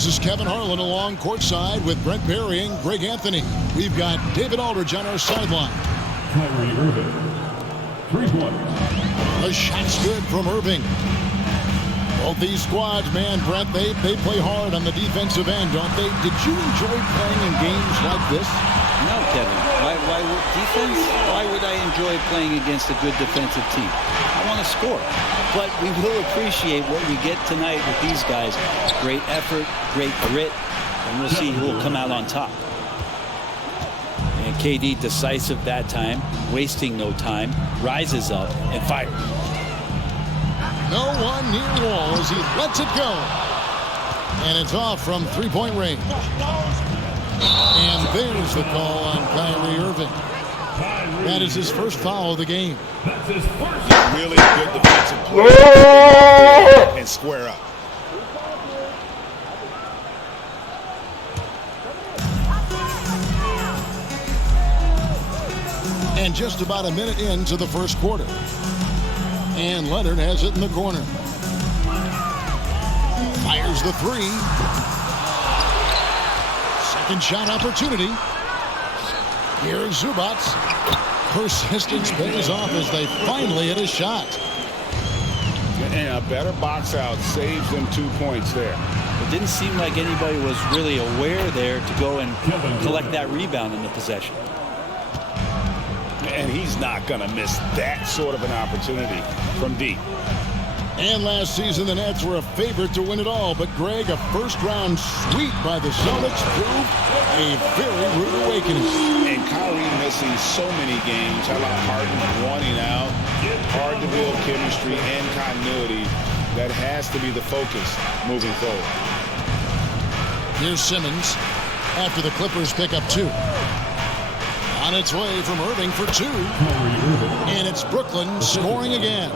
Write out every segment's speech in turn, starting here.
This is Kevin Harlan along courtside with Brent Barry and Greg Anthony. We've got David Aldridge on our sideline. Kyrie Irving, 3-point. The shot's good from Irving. Both these squads, man, Brent, they play hard on the defensive end, don't they? Did you enjoy playing in games like this? No, Kevin. Why would defense? Why would I enjoy playing against a good defensive team? I want to score. But we will appreciate what we get tonight with these guys. Great effort, great grit, and we'll see who will come out on top. And KD decisive that time, wasting no time, rises up and fires. No one near Wall as he lets it go. And it's off from three-point range. And there's the call on Kyrie Irving. That is his first foul of the game. That's his first. Really good defensive play and square up. And just about a minute into the first quarter. And Leonard has it in the corner. Fires the three. Second shot opportunity. Here's Zubac. Persistence pays off as they finally hit a shot. And a better box out saves them 2 points there. It didn't seem like anybody was really aware there to go and collect that rebound in the possession. And he's not going to miss that sort of an opportunity from deep. And last season, the Nets were a favorite to win it all. But, Greg, a first-round sweep by the Celtics proved a very rude awakening. And Kyrie missing so many games. How about Harden wanting out? Hard to build chemistry and continuity. That has to be the focus moving forward. Here's Simmons after the Clippers pick up 2. On its way from Irving for 2. And it's Brooklyn scoring again.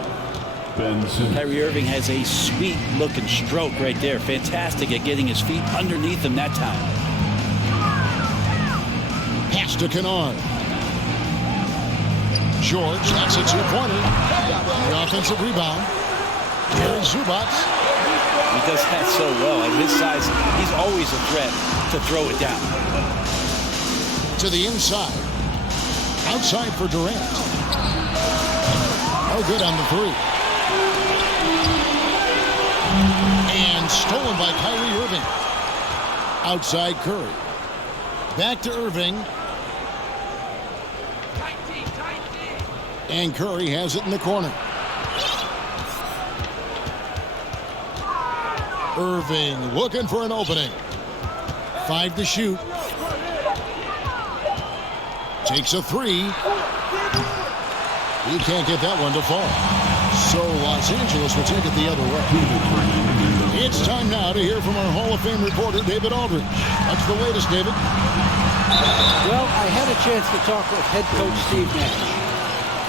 Kyrie Irving has a sweet-looking stroke right there. Fantastic at getting his feet underneath him that time. Pass to Kennard. George, that's a two-pointer. The offensive rebound. Here's Zubac. He does that so well. At his size, he's always a threat to throw it down. To the inside. Outside for Durant. No good on the three. And stolen by Kyrie Irving. Outside Curry. Back to Irving. And Curry has it in the corner. Irving looking for an opening. 5 to shoot. Takes a 3. He can't get that one to fall. So Los Angeles will take it the other way. It's time now to hear from our Hall of Fame reporter, David Aldridge. What's the latest, David? Well, I had a chance to talk with head coach Steve Nash.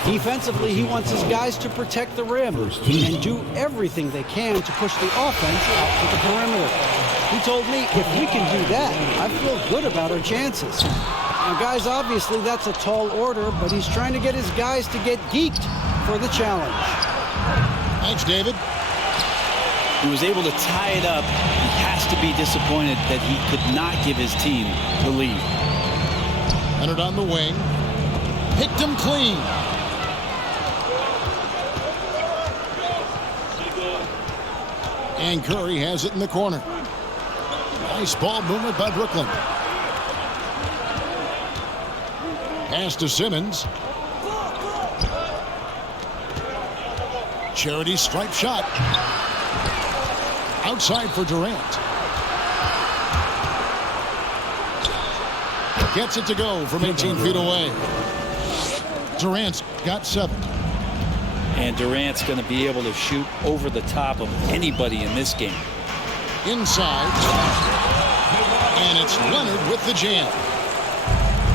Defensively, he wants his guys to protect the rim and do everything they can to push the offense out to the perimeter. He told me if we can do that, I feel good about our chances. Now, guys, obviously that's a tall order, but he's trying to get his guys to get geeked for the challenge. Thanks, David. He was able to tie it up. He has to be disappointed that he could not give his team the lead. Leonard on the wing. Picked him clean. And Curry has it in the corner. Nice ball movement by Brooklyn. Pass to Simmons. Charity stripe shot. Outside for Durant. Gets it to go from 18 feet away. Durant's got 7. And Durant's going to be able to shoot over the top of anybody in this game. Inside. And it's Leonard with the jam.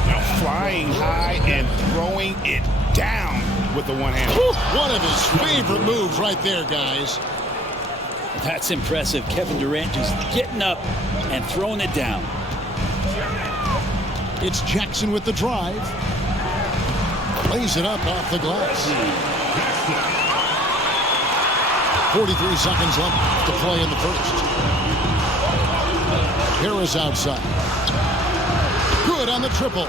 Now flying high and throwing it down with the one hand. One of his favorite moves right there, guys. That's impressive. Kevin Durant just getting up and throwing it down. It's Jackson with the drive. Lays it up off the glass. 43 seconds left to play in the first. Harris outside. Good on the triple.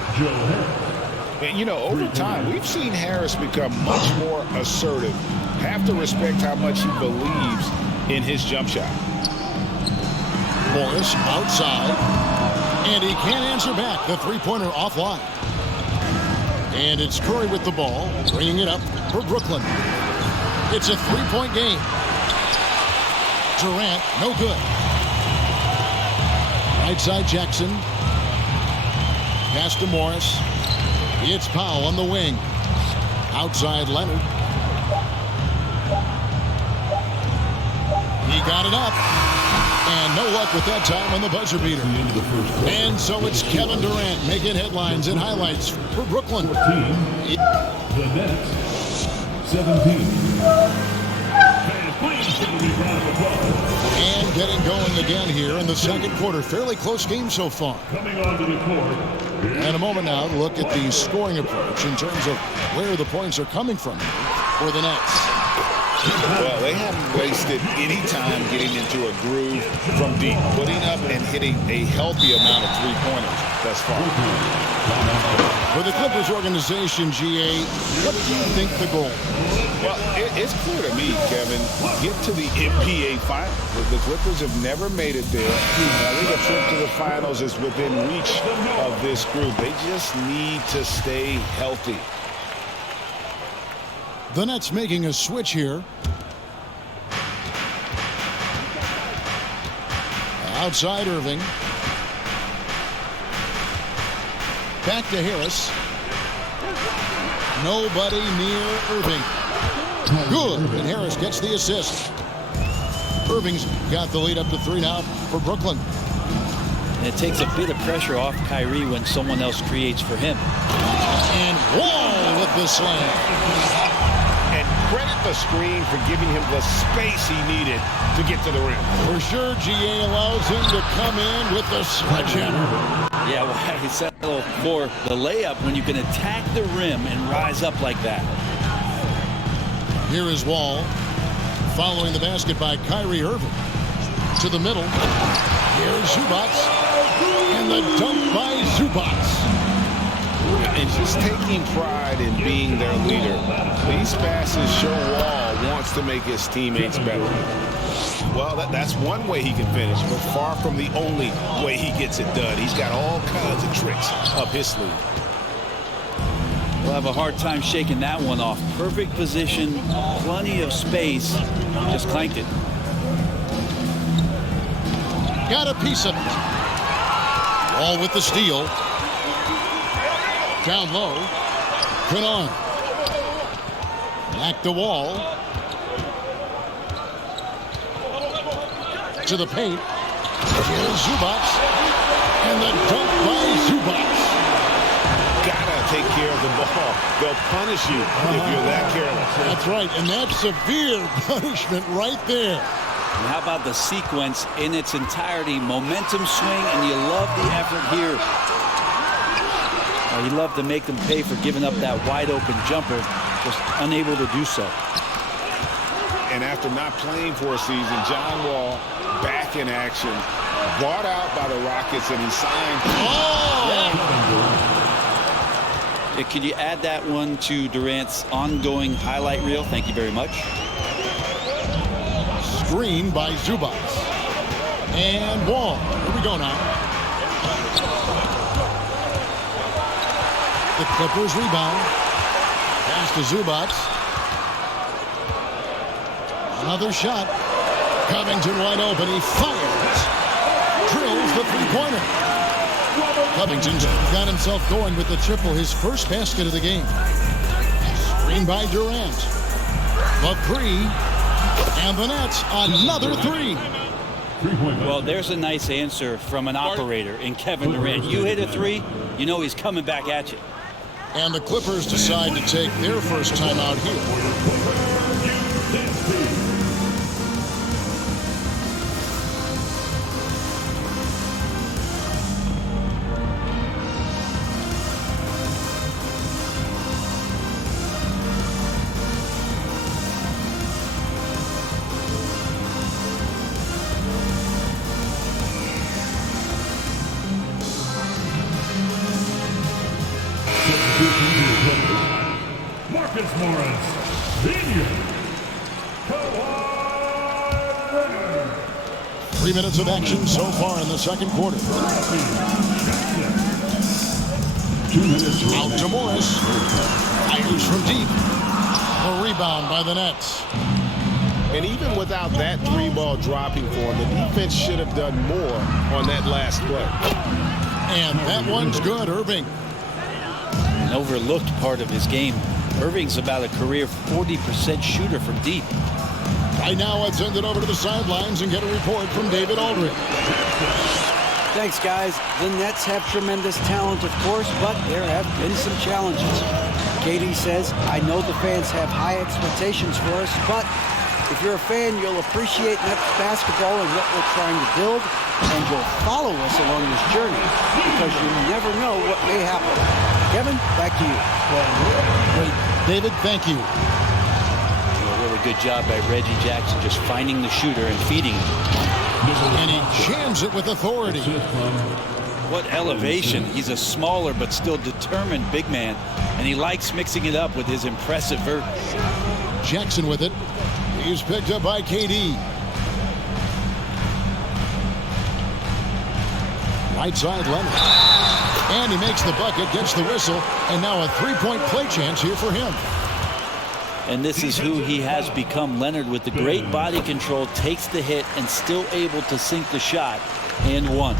And, you know, over time, we've seen Harris become much more assertive. Have to respect how much he believes in his jump shot. Morris outside. And he can't answer back. The three-pointer offline. And it's Curry with the ball, bringing it up for Brooklyn. It's a three-point game. Durant, no good. Right side Jackson. Pass to Morris. It's Powell on the wing. Outside Leonard. He got it up. And no luck with that time on the buzzer beater. And so it's Kevin Durant making headlines and highlights for Brooklyn. 14. The Nets. 17. And getting going again here in the second quarter. Fairly close game so far. Coming onto the court. And a moment now to look at the scoring approach in terms of where the points are coming from for the Nets. Well, they haven't wasted any time getting into a groove from deep, putting up and hitting a healthy amount of three-pointers thus far. For the Clippers organization, GA, what do you think the goal? Well, it's clear to me, Kevin, get to the NBA Finals. The Clippers have never made it there. I think a trip to the Finals is within reach of this group. They just need to stay healthy. The Nets making a switch here. Outside Irving. Back to Harris. Nobody near Irving. Good, and Harris gets the assist. Irving's got the lead up to 3 now for Brooklyn. And it takes a bit of pressure off Kyrie when someone else creates for him. And Wall with the slam. And credit the screen for giving him the space he needed to get to the rim. For sure, GA allows him to come in with the sledgehammer. Yeah, why settle for the layup when you can attack the rim and rise up like that? Here is Wall. Following the basket by Kyrie Irving. To the middle. Here's Zubac. And the dunk by Zubac. And just taking pride in being their leader. These passes show Wall wants to make his teammates better. Well, that's one way he can finish, but far from the only way he gets it done. He's got all kinds of tricks up his sleeve. We'll have a hard time shaking that one off. Perfect position, plenty of space, just clanked it. Got a piece of it. Wall with the steal. Down low. Kennard. Back to Wall. To the paint. Here's Zubac. And the dunk by Zubac. Gotta take care of the ball. They'll punish you if you're that careless. That's right, and that's severe punishment right there. And how about the sequence in its entirety? Momentum swing, and you love the effort here. You love to make them pay for giving up that wide-open jumper, just unable to do so. And after not playing for a season, John Wall back in action, bought out by the Rockets, and he signed. Could you add that one to Durant's ongoing highlight reel? Thank you very much. Screen by Zubac. And Wall. Here we go now. The Clippers rebound. Pass to Zubac. Another shot. Covington wide open. He fires. Drills the three-pointer. Covington's got himself going with the triple, his first basket of the game. Screen by Durant. The three. And the Nets, another three. Well, there's a nice answer from an operator in Kevin Durant. You hit a three, you know he's coming back at you. And the Clippers decide to take their first time out here. Marcus Morris, Sr. Kawhi Leonard. 3 minutes of action so far in the second quarter. 2 minutes. Out to Morris. Fires from deep. A rebound by the Nets. And even without that three-ball dropping for him, the defense should have done more on that last play. And that one's good, Irving. An overlooked part of his game. Irving's about a career 40% shooter from deep. Right now, let's send it over to the sidelines and get a report from David Aldridge. Thanks, guys. The Nets have tremendous talent, of course, but there have been some challenges. KD says, I know the fans have high expectations for us, but if you're a fan, you'll appreciate Nets basketball and what we're trying to build, and you'll follow us along this journey because you never know what may happen. Kevin, back to you. Great. David, thank you. A really good job by Reggie Jackson just finding the shooter and feeding him. And he jams it with authority. What elevation. He's a smaller but still determined big man, and he likes mixing it up with his impressive vert. Jackson with it. He's picked up by KD. Right side, Leonard. And he makes the bucket, gets the whistle, and now a three-point play chance here for him. And this is who he has become. Leonard, with the great body control, takes the hit and still able to sink the shot and one.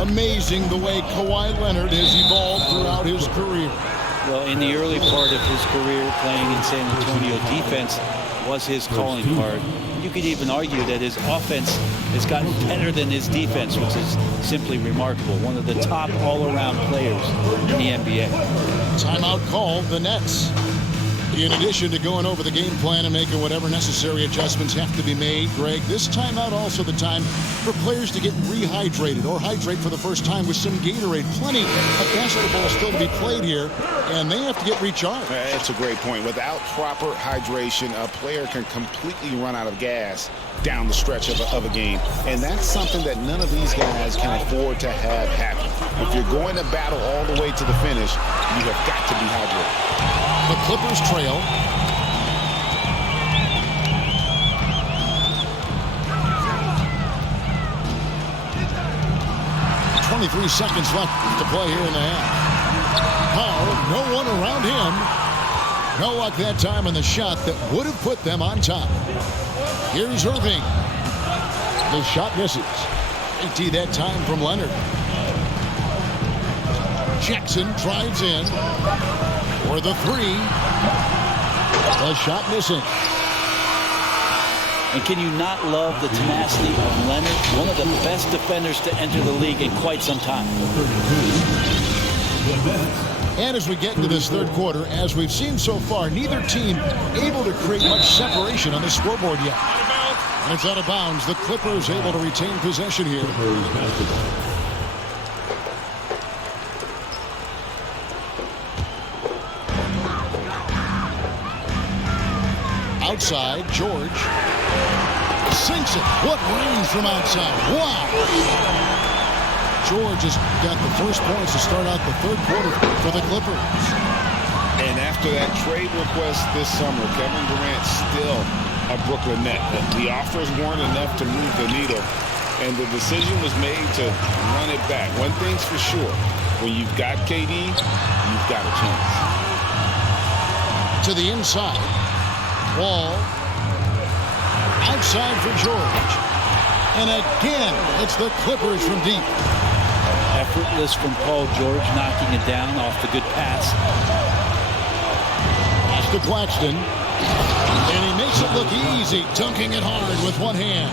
Amazing the way Kawhi Leonard has evolved throughout his career. Well, in the early part of his career playing in San Antonio, defense was his calling card. You could even argue that his offense has gotten better than his defense, which is simply remarkable. One of the top all-around players in the NBA. Timeout called, the Nets. In addition to going over the game plan and making whatever necessary adjustments have to be made, Greg, this timeout also the time for players to get rehydrated or hydrate for the first time with some Gatorade. Plenty of basketball still to be played here, and they have to get recharged. That's a great point. Without proper hydration, a player can completely run out of gas down the stretch of a game. And that's something that none of these guys can afford to have happen. If you're going to battle all the way to the finish, you have got to be hydrated. The Clippers trail. .23 seconds left to play here in the half. Powell, no one around him. No luck that time on the shot that would have put them on top. Here's Irving. The shot misses. 80 that time from Leonard. Jackson drives in for the three. The shot missing. And can you not love the tenacity of Leonard? One of the best defenders to enter the league in quite some time. And as we get into this third quarter, as we've seen so far, neither team able to create much separation on the scoreboard yet. And it's out of bounds. The Clippers able to retain possession here. Outside, George sinks it. What range from outside. Wow. George has got the first points to start out the third quarter for the Clippers. And after that trade request this summer, Kevin Durant's still a Brooklyn Net. The offers weren't enough to move the needle, and the decision was made to run it back. One thing's for sure, when you've got KD, you've got a chance. To the inside. Wall. Outside for George. And again, it's the Clippers from deep. Effortless from Paul George, knocking it down off the good pass. Pass to Claxton. And he makes it look easy, dunking it hard with one hand.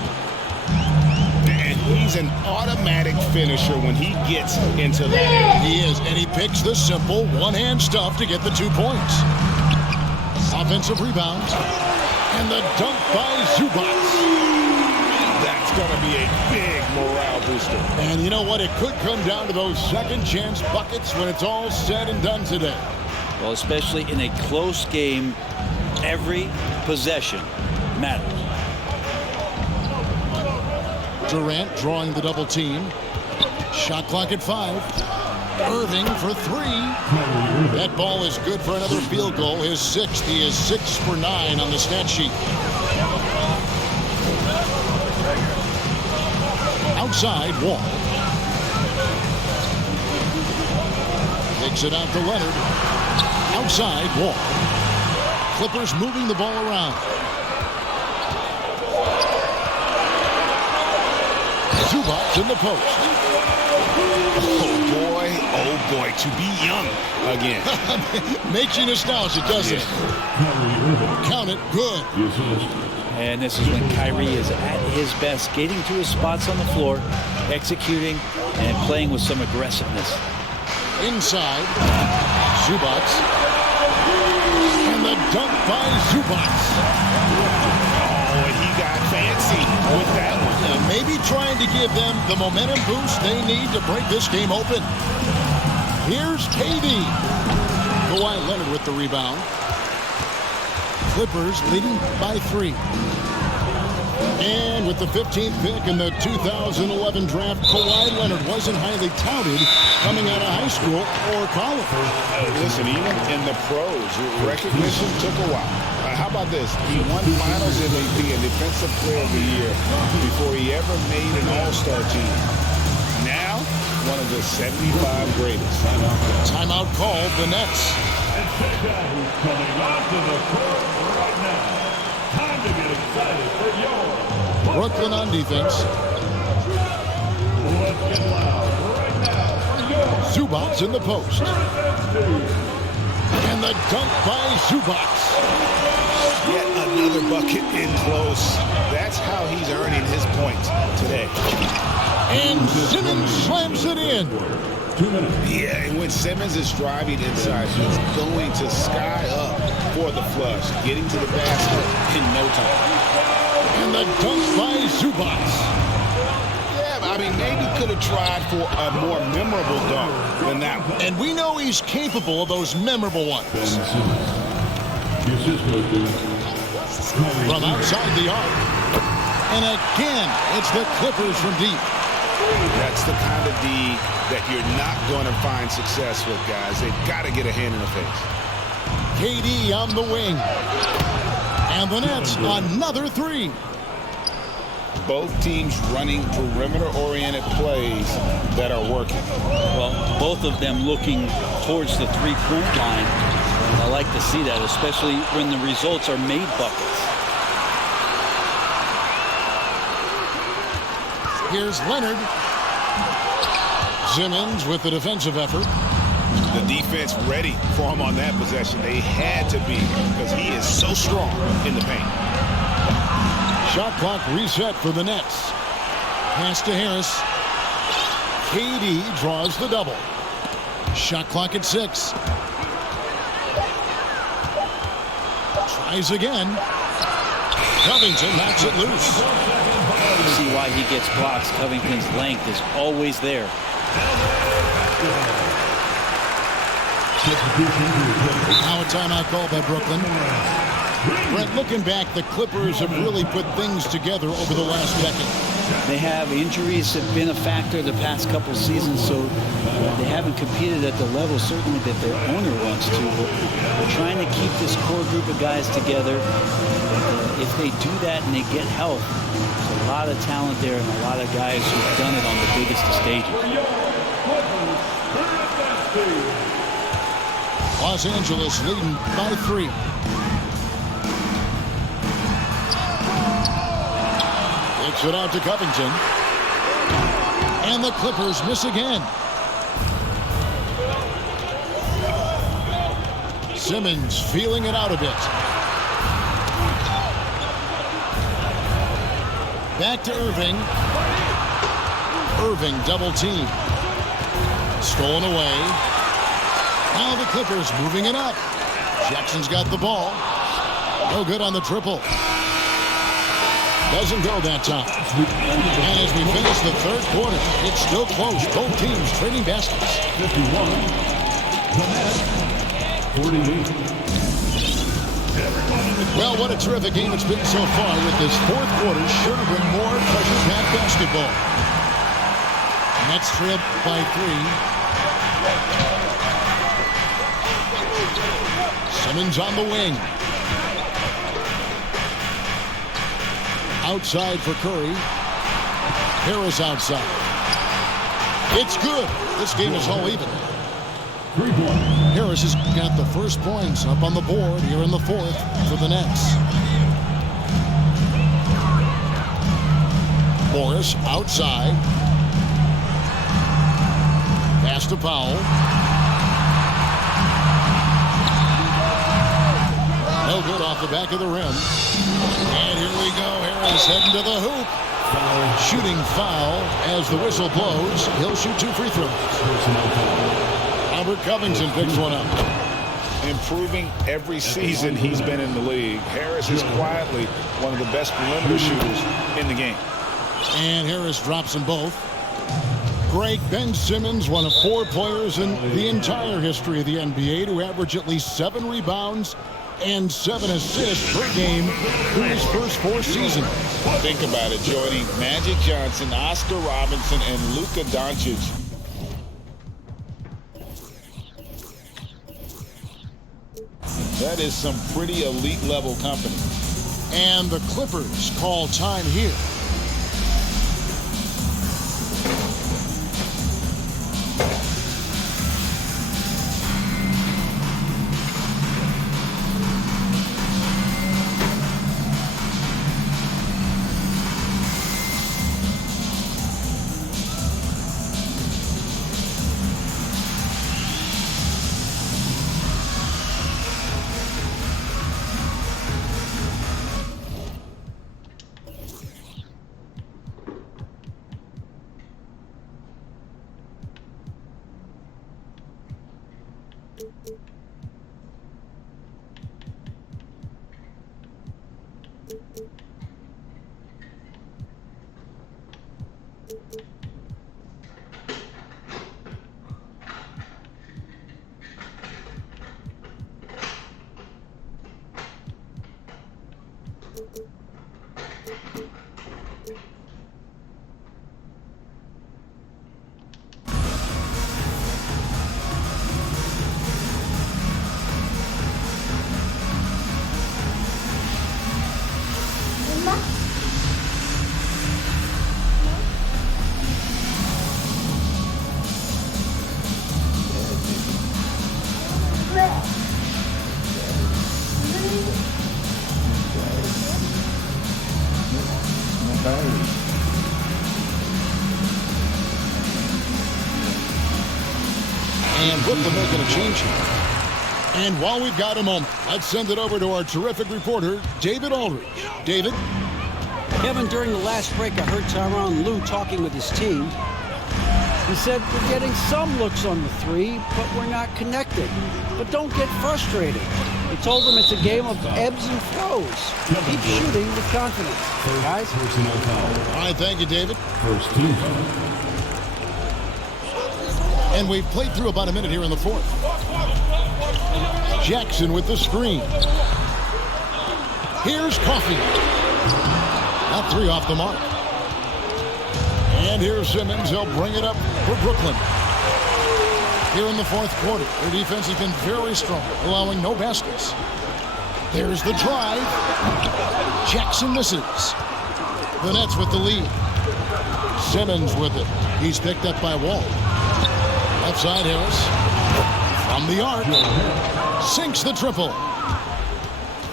And he's an automatic finisher when he gets into that area. He is, and he picks the simple one-hand stuff to get the 2 points. Offensive rebound. And the dunk by Zubac. That's going to be a big morale booster. And you know what? It could come down to those second chance buckets when it's all said and done today. Well, especially in a close game, every possession matters. Durant drawing the double team. Shot clock at 5. Irving for three. That ball is good for another field goal. His sixth. He is 6 for 9 on the stat sheet. Outside, Wall. Takes it out to Leonard. Outside, Wall. Clippers moving the ball around. Zubac in the post. Oh boy, to be young again. Makes you nostalgic, doesn't it? Count it, good. And this is when Kyrie is at his best, getting to his spots on the floor, executing, and playing with some aggressiveness. Inside, Zubac. And the dunk by Zubac. Oh, he got fancy with that one. Maybe trying to give them the momentum boost they need to break this game open. Here's KD. Kawhi Leonard with the rebound. Clippers leading by 3. And with the 15th pick in the 2011 draft, Kawhi Leonard wasn't highly touted coming out of high school or college. Listen, even in the pros, recognition took a while. How about this? He won Finals MVP and Defensive Player of the Year before he ever made an All-Star team. Now, one of the 75 greatest. Timeout called, the Nets. And check out who's coming onto the court right now. Time to get excited for your Brooklyn on defense. Let's get loud right now for your Zubac in the post. And the dunk by Zubac. Yet another bucket in close. That's how he's earning his points today. And Simmons slams it in. 2 minutes. Yeah, and when Simmons is driving inside, he's going to sky up for the flush, getting to the basket in no time. And the dunk by Zubac. Yeah, I mean, maybe could have tried for a more memorable dunk than that one. And we know he's capable of those memorable ones. From outside the arc. And again, it's the Clippers from deep. That's the kind of D that you're not going to find success with, guys. They've got to get a hand in the face. KD on the wing. And the Nets, another 3. Both teams running perimeter-oriented plays that are working. Well, both of them looking towards the three-point line. And I like to see that, especially when the results are made buckets. Here's Leonard. Simmons with the defensive effort. The defense ready for him on that possession. They had to be, because he is so strong in the paint. Shot clock reset for the Nets. Pass to Harris. KD draws the double. Shot clock at 6. Tries again. Covington knocks it loose. You see why he gets blocks. Covington's length is always there. Now a timeout call by Brooklyn. Brent, looking back, the Clippers have really put things together over the last decade. They have injuries have been a factor the past couple seasons, so they haven't competed at the level certainly that their owner wants to. But they're trying to keep this core group of guys together. If they do that and they get help, there's a lot of talent there and a lot of guys who've done it on the biggest of stages. Los Angeles leading by 3. Takes it out to Covington. And the Clippers miss again. Simmons feeling it out a bit. Back to Irving. Irving double team. Stolen away. Now the Clippers moving it up. Jackson's got the ball. No good on the triple. Doesn't go that time. And as we finish the third quarter, it's still close. Both teams trading baskets. 51. The Nets. 48. Well, what a terrific game it's been so far, with this fourth quarter sure to bring more pressure-packed basketball. Nets trip by 3. Simmons on the wing. Outside for Curry. Harris outside. It's good. This game is all even. Harris has got the first points up on the board here in the fourth for the Nets. Morris outside. Pass to Powell. No good off the back of the rim. And here we go. Harris heading to the hoop. Shooting foul as the whistle blows. He'll shoot 2 free throws. Albert Covington picks one up. Improving every season he's been in the league. Harris is quietly one of the best perimeter shooters in the game. And Harris drops them both. Greg, Ben Simmons, one of 4 players in the entire history of the NBA to average at least 7 rebounds and 7 assists per game through his first 4 seasons. Think about it, joining Magic Johnson, Oscar Robertson, and Luka Doncic. That is some pretty elite level company. And the Clippers call time here. And Brooklyn making a change here. And while we've got a moment, let's send it over to our terrific reporter, David Aldridge. David? Kevin, during the last break, I heard Tyronn Lue talking with his team. He said, we're getting some looks on the 3, but we're not connecting. But don't get frustrated. He told them it's a game of ebbs and flows. Keep shooting with confidence. Guys? All right, thank you, David. First team. And we've played through about a minute here in the fourth. Jackson with the screen. Here's Coffey. Not 3 off the mark. And here's Simmons. He'll bring it up for Brooklyn. Here in the fourth quarter, their defense has been very strong, allowing no baskets. There's the drive. Jackson misses. The Nets with the lead. Simmons with it. He's picked up by Wall. Left side, Harris. From the arc. Sinks the triple.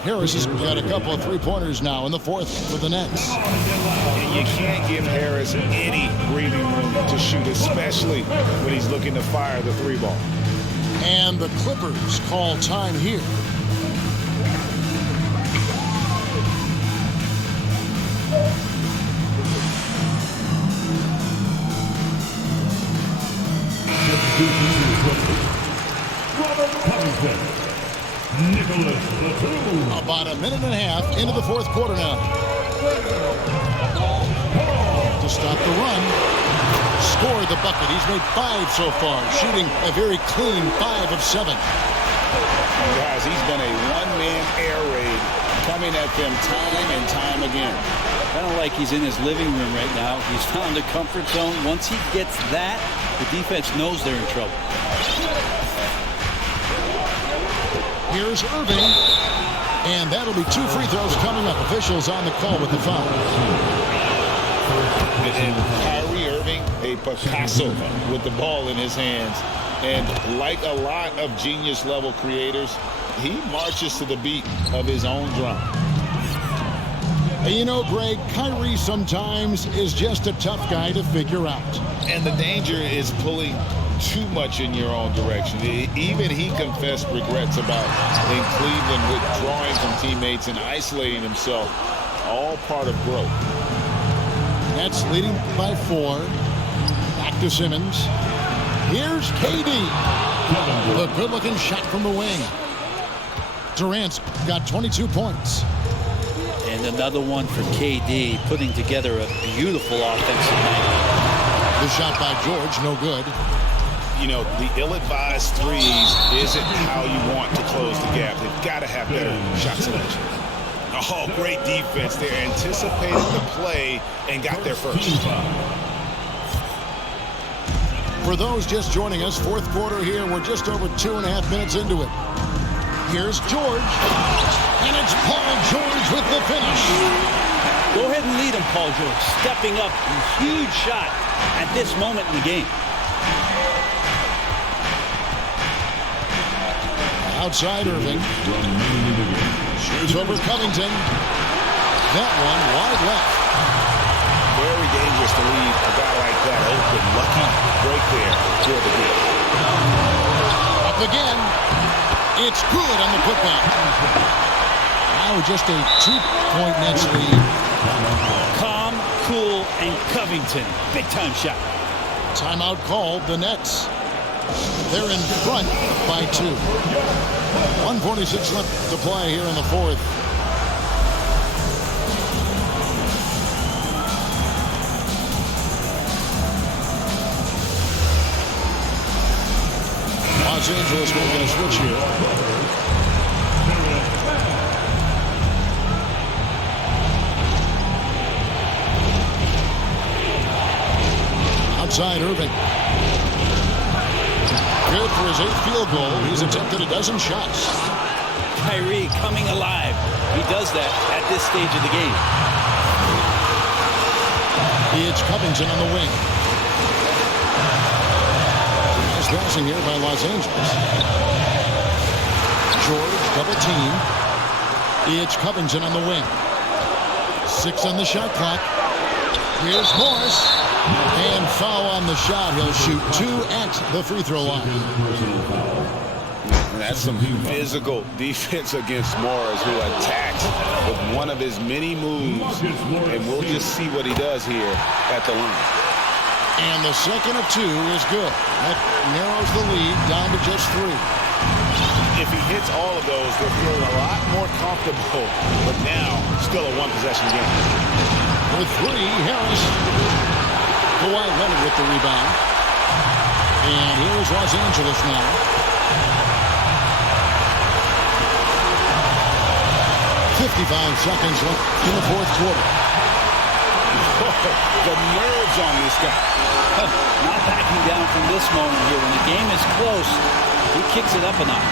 Harris has got a couple of 3-pointers now in the fourth for the Nets. And you can't give Harris any breathing room to shoot, especially when he's looking to fire the 3-ball. And the Clippers call time here. Robert Covington. Nicholas Batum. About a minute and a half into the fourth quarter now. To stop the run. Scored the bucket. He's made 5 so far, shooting a very clean 5 of 7. Guys, he's been a one-man air raid coming at them time and time again. Kind of like he's in his living room right now. He's found a comfort zone. Once he gets that, the defense knows they're in trouble. Here's Irving. And that'll be 2 free throws coming up. Officials on the call with the foul. And Kyrie Irving, a Picasso with the ball in his hands. And like a lot of genius-level creators, he marches to the beat of his own drum. You know, Greg, Kyrie sometimes is just a tough guy to figure out. And the danger is pulling too much in your own direction. Even he confessed regrets about in Cleveland withdrawing from teammates and isolating himself. All part of growth. Nets leading by 4. Back to Simmons. Here's KD. The good-looking shot from the wing. Durant's got 22 points. And another one for KD, putting together a beautiful offensive night. The shot by George, no good. You know, the ill-advised threes isn't how you want to close the gap. They've got to have better shot selection. Oh, great defense. They anticipated the play and got there first. For those just joining us, fourth quarter here. We're just over 2.5 minutes into it. Here's George. And it's Paul George with the finish. Go ahead and lead him, Paul George. Stepping up. A huge shot at this moment in the game. Outside Irving. Shoots over Covington. That one wide left. Very dangerous to leave a guy like that open. Lucky break there for the good. Up again. It's good on the putback. Now just a 2-point Nets lead. Calm, cool, and Covington. Big time shot. Timeout called. The Nets. They're in front by 2. 1:46 left to play here in the fourth. Los Angeles making a switch here. Outside Irving. Good for his 8th field goal. He's attempted a dozen shots. Kyrie coming alive. He does that at this stage of the game. It's Covington on the wing. Nice passing here by Los Angeles. George double team. It's Covington on the wing. 6 on the shot clock. Here's Morris. And foul on the shot. He'll shoot 2 at the free throw line. And that's some physical defense against Morris, who attacks with one of his many moves. And we'll just see what he does here at the line. And the second of 2 is good. That narrows the lead down to just 3. If he hits all of those, they're feeling a lot more comfortable. But now, still a one-possession game. With 3, Harris. Kawhi Leonard with the rebound. And here is Los Angeles now. .55 seconds left in the fourth quarter. The nerves on this guy. Not backing down from this moment here. When the game is close, he kicks it up a notch.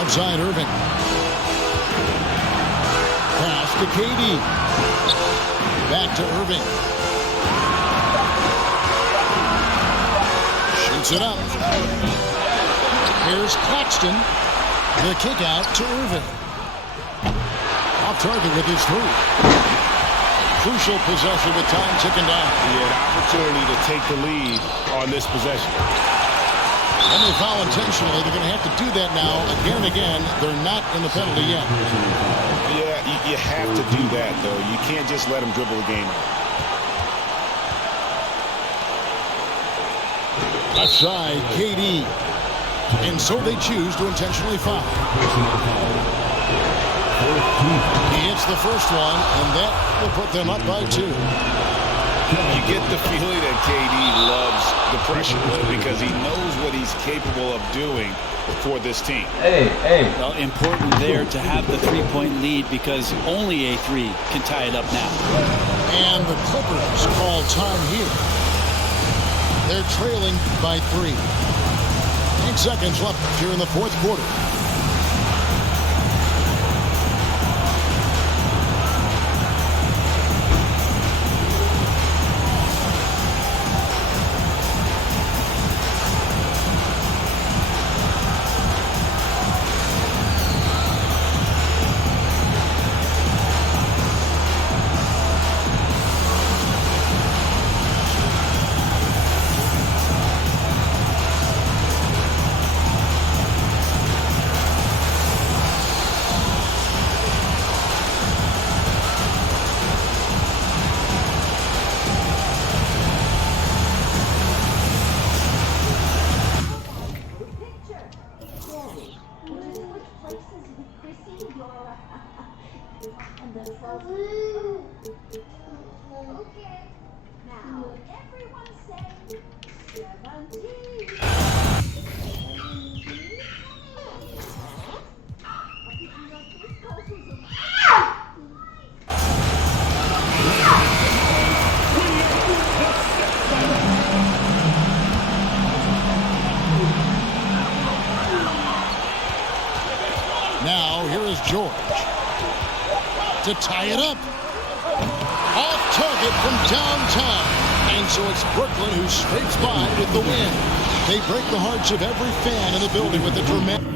Outside Irving. Pass to KD. Back to Irving. Shoots it up. Here's Claxton. The kick out to Irving. Off target with his 3. Crucial possession with time ticking down. He had an opportunity to take the lead on this possession. And they foul intentionally. They're going to have to do that now again and again. They're not in the penalty yet. Yeah, you have to do that, though. You can't just let him dribble the game. Left side, KD. And so they choose to intentionally foul. He hits the first one, and that will put them up by 2. You get the feeling that KD loves the pressure because he knows what he's capable of doing for this team. Well, important there to have the 3-point lead because only a 3 can tie it up now. And the Clippers call time here. They're trailing by 3. 8 seconds left here in the fourth quarter. Okay. Now, everyone say 17. Now, here is George to tie it up. Off target from downtown. And so it's Brooklyn who scrapes by with the win. They break the hearts of every fan in the building with a dramatic...